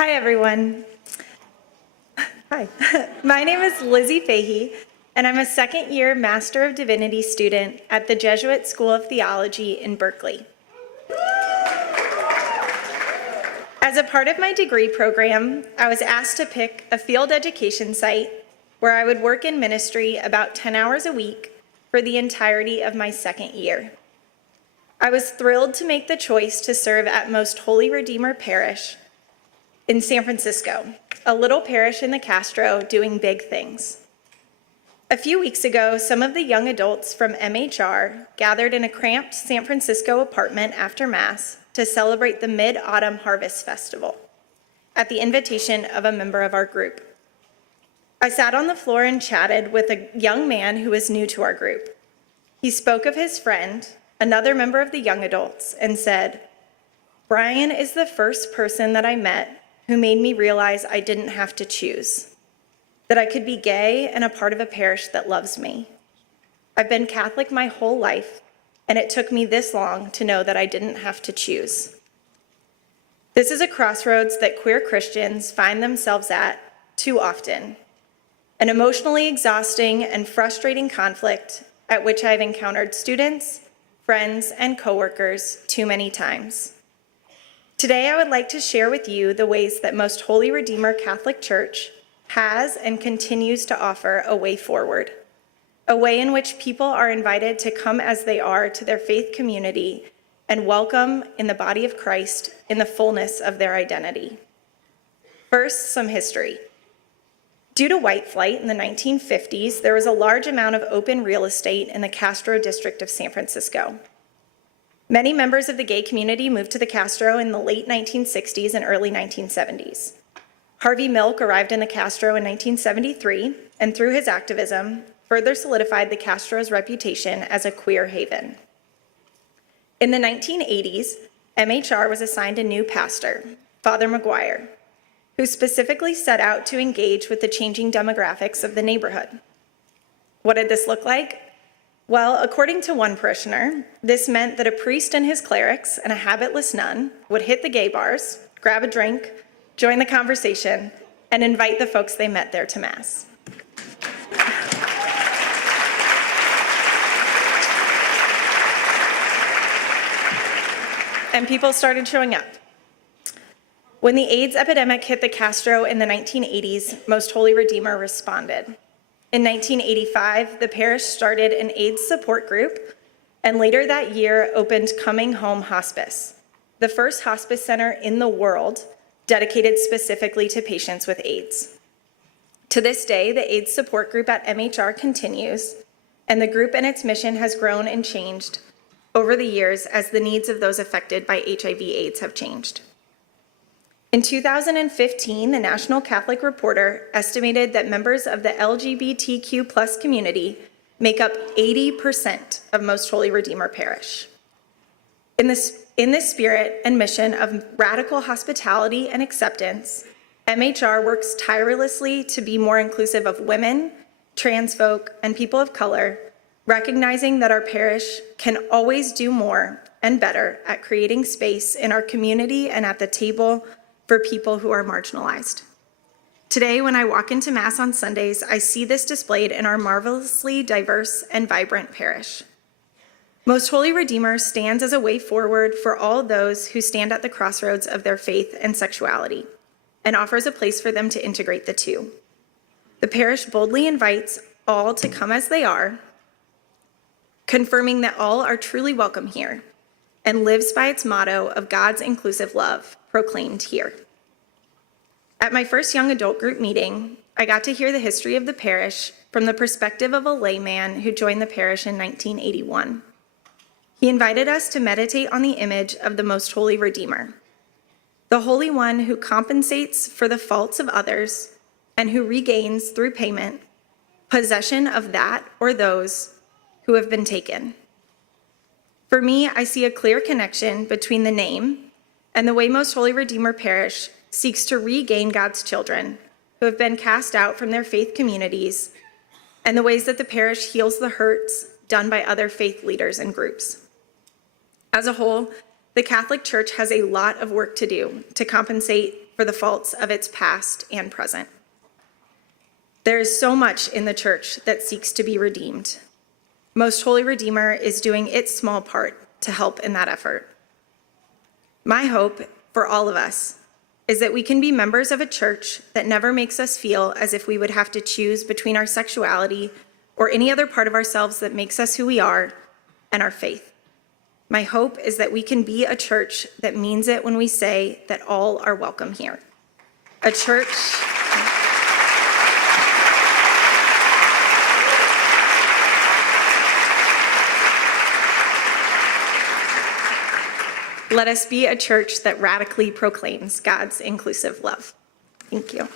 Hi, everyone. Hi. My name is Lizzie Fahey, and I'm a second-year Master of Divinity student at the Jesuit School of Theology in Berkeley. As a part of my degree program, I was asked to pick a field education site where I would work in ministry about 10 hours a week for the entirety of my second year. I was thrilled to make the choice to serve at Most Holy Redeemer Parish in San Francisco, a little parish in the Castro doing big things. A few weeks ago, some of the young adults from MHR gathered in a cramped San Francisco apartment after Mass to celebrate the Mid-Autumn Harvest Festival at the invitation of a member of our group. I sat on the floor and chatted with a young man who was new to our group. He spoke of his friend, another member of the young adults, and said, "Brian is the first person that I met who made me realize I didn't have to choose, that I could be gay and a part of a parish that loves me. I've been Catholic my whole life, and it took me this long to know that I didn't have to choose." This is a crossroads that queer Christians find themselves at too often, an emotionally exhausting and frustrating conflict at which I've encountered students, friends, and coworkers too many times. Today, I would like to share with you the ways that Most Holy Redeemer Catholic Church has and continues to offer a way forward, a way in which people are invited to come as they are to their faith community and welcome in the body of Christ in the fullness of their identity. First, some history. Due to white flight in the 1950s, there was a large amount of open real estate in the Castro district of San Francisco. Many members of the gay community moved to the Castro in the late 1960s and early 1970s. Harvey Milk arrived in the Castro in 1973, and through his activism, further solidified the Castro's reputation as a queer haven. In the 1980s, MHR was assigned a new pastor, Father McGuire, who specifically set out to engage with the changing demographics of the neighborhood. What did this look like? Well, according to one parishioner, this meant that a priest and his clerics and a habitless nun would hit the gay bars, grab a drink, join the conversation, and invite the folks they met there to Mass. And people started showing up. When the AIDS epidemic hit the Castro in the 1980s, Most Holy Redeemer responded. In 1985, the parish started an AIDS support group, and later that year opened Coming Home Hospice, the first hospice center in the world dedicated specifically to patients with AIDS. To this day, the AIDS support group at MHR continues, and the group and its mission has grown and changed over the years as the needs of those affected by HIV/AIDS have changed. In 2015, the National Catholic Reporter estimated that members of the LGBTQ+ community make up 80% of Most Holy Redeemer Parish. In this spirit and mission of radical hospitality and acceptance, MHR works tirelessly to be more inclusive of women, trans folk, and people of color, recognizing that our parish can always do more and better at creating space in our community and at the table for people who are marginalized. Today, when I walk into Mass on Sundays, I see this displayed in our marvelously diverse and vibrant parish. Most Holy Redeemer stands as a way forward for all those who stand at the crossroads of their faith and sexuality, and offers a place for them to integrate the two. The parish boldly invites all to come as they are, confirming that all are truly welcome here, and lives by its motto of God's inclusive love, proclaimed here. At my first young adult group meeting, I got to hear the history of the parish from the perspective of a layman who joined the parish in 1981. He invited us to meditate on the image of the Most Holy Redeemer, the Holy One who compensates for the faults of others and who regains, through payment, possession of that or those who have been taken. For me, I see a clear connection between the name and the way Most Holy Redeemer Parish seeks to regain God's children who have been cast out from their faith communities, and the ways that the parish heals the hurts done by other faith leaders and groups. As a whole, the the Catholic Church has a lot of work to do to compensate for the faults of its past and present. There is so much in the Church that seeks to be redeemed. Most Holy Redeemer is doing its small part to help in that effort. My hope for all of us is that we can be members of a church that never makes us feel as if we would have to choose between our sexuality or any other part of ourselves that makes us who we are and our faith. My hope is that we can be a church that means it when we say that all are welcome here. A church... Let us be a church that radically proclaims God's inclusive love. Thank you.